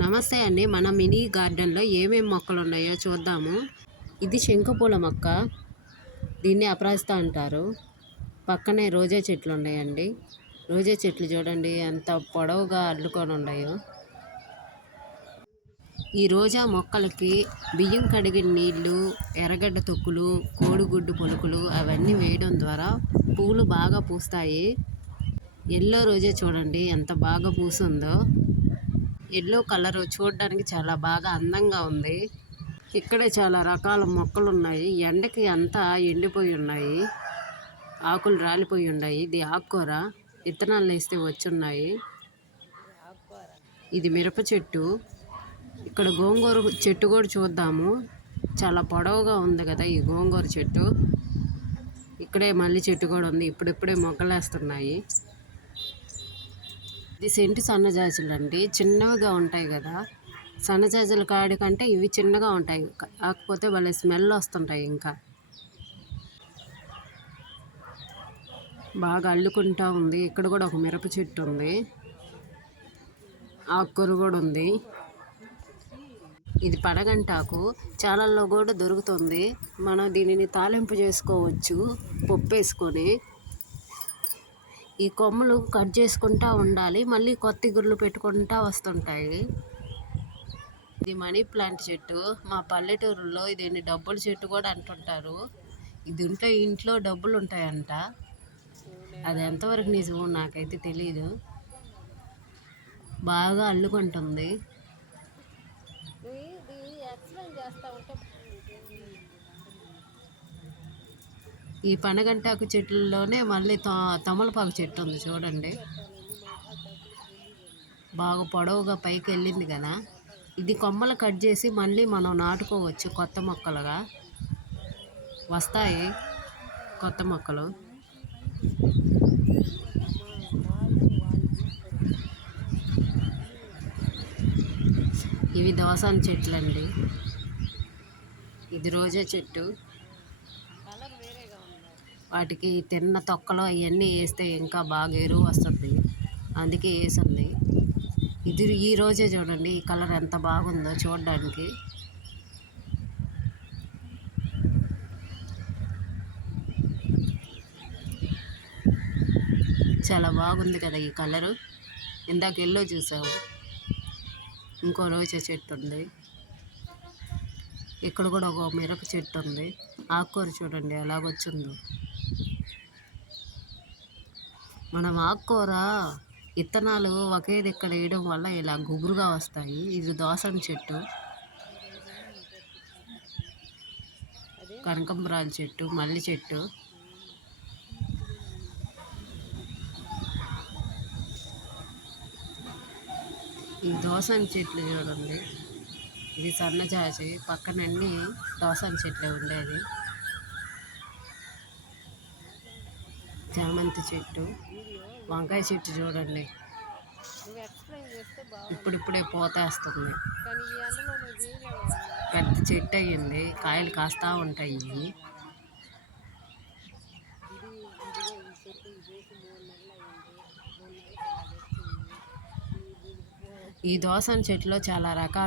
నమస్తే అండి. మన మినీ గార్డెన్‌లో ఏమేం మొక్కలు ఉన్నాయో చూద్దాము. ఇది శంకుపూల మొక్క. దీన్ని అపరాజిత అంటారు. పక్కనే రోజా చెట్లు ఉన్నాయండి. రోజా చెట్లు చూడండి ఎంత పొడవుగా అల్లుకొని ఉన్నాయో. ఈ రోజా మొక్కలకి బియ్యం కడిగిన నీళ్ళు, ఎర్రగడ్డ తొక్కులు, కోడిగుడ్డు పులుకులు అవన్నీ వేయడం ద్వారా పువ్వులు బాగా పూస్తాయి. ఎల్లో రోజా చూడండి ఎంత బాగా పూసిందో. ఎల్లో కలర్ చూడడానికి చాలా బాగా అందంగా ఉంది. ఇక్కడే చాలా రకాల మొక్కలు ఉన్నాయి. ఎండకి అంతా ఎండిపోయి ఉన్నాయి. ఆకులు రాలిపోయి ఉన్నాయి. ఇది ఆకుకూర. విత్తనాలు వేస్తే వచ్చున్నాయి. ఇది మిరప చెట్టు. ఇక్కడ గోంగూర చెట్టు కూడా చూద్దాము. చాలా పొడవుగా ఉంది కదా ఈ గోంగూర చెట్టు. ఇక్కడే మల్లి చెట్టు కూడా ఉంది. ఇప్పుడిప్పుడే మొగ్గలేస్తున్నాయి. ఇది సెంటు సన్నజాజులు అండి. చిన్నవిగా ఉంటాయి కదా. సన్నజాజుల కాడి కంటే ఇవి చిన్నగా ఉంటాయి. కాకపోతే భలే స్మెల్ వస్తుంటాయి. ఇంకా బాగా అల్లుకుంటా ఉంది. ఇక్కడ కూడా ఒక మిరప చెట్టు ఉంది. ఆకుకూర కూడా ఉంది. ఇది పడగంటాకు. చాలల్లో కూడా దొరుకుతుంది. మనం దీనిని తాలింపు చేసుకోవచ్చు పప్పు వేసుకొని. ఈ కొమ్మలు కట్ చేసుకుంటా ఉండాలి. మళ్ళీ కొత్త ఇగుర్లు పెట్టుకుంటా వస్తుంటాయి. ఇది మనీ ప్లాంట్ చెట్టు. మా పల్లెటూరులో దీన్ని డబ్బుల చెట్టు కూడా అంటుంటారు. ఇది ఉంటే ఇంట్లో డబ్బులు ఉంటాయంట. అది ఎంతవరకు నిజమో నాకైతే తెలీదు. బాగా అల్లుకుంటుంది. ఈ పనగంటాకు చెట్లలోనే మళ్ళీ తమలపాకు చెట్టు ఉంది చూడండి. బాగా పొడవుగా పైకి వెళ్ళింది కదా. ఇది కొమ్మలు కట్ చేసి మళ్ళీ మనం నాటుకోవచ్చు. కొత్త మొక్కలుగా వస్తాయి కొత్త మొక్కలు. ఇవి దోసన చెట్లు అండి. ఇది రోజా చెట్టు. వాటికి తిన్న తొక్కలు అవన్నీ వేస్తే ఇంకా బాగా ఎరువు వస్తుంది. అందుకే వేసింది. ఇది ఈ రోజే చూడండి ఈ కలర్ ఎంత బాగుందో చూడడానికి. చాలా బాగుంది కదా ఈ కలరు. ఇందాక ఎల్లో చూసాము. ఇంకో రోజా చెట్టు ఉంది. ఇక్కడ కూడా ఒక మిరప చెట్టు ఉంది. ఆకుకూర చూడండి ఎలాగొచ్చిందో. మనం ఆకుకూర విత్తనాలు ఒకే దిక్కడ వేయడం వల్ల ఇలా గుబురుగా వస్తాయి. ఇది దోసన చెట్టు, కనకంబరాల చెట్టు, మల్లి చెట్టు. ఈ దోసన చెట్లు చూడండి. ఇది సన్నజాజి. పక్కనన్నీ దోసన చెట్లే ఉండేది. చామంతి చెట్టు, వంకాయ చెట్టు చూడండి. ఇప్పుడిప్పుడే పోతేస్తుంది. పెద్ద చెట్టు అయ్యింది. కాయలు కాస్తా ఉంటాయి. ఈ దోసన చెట్టులో చాలా రకాలు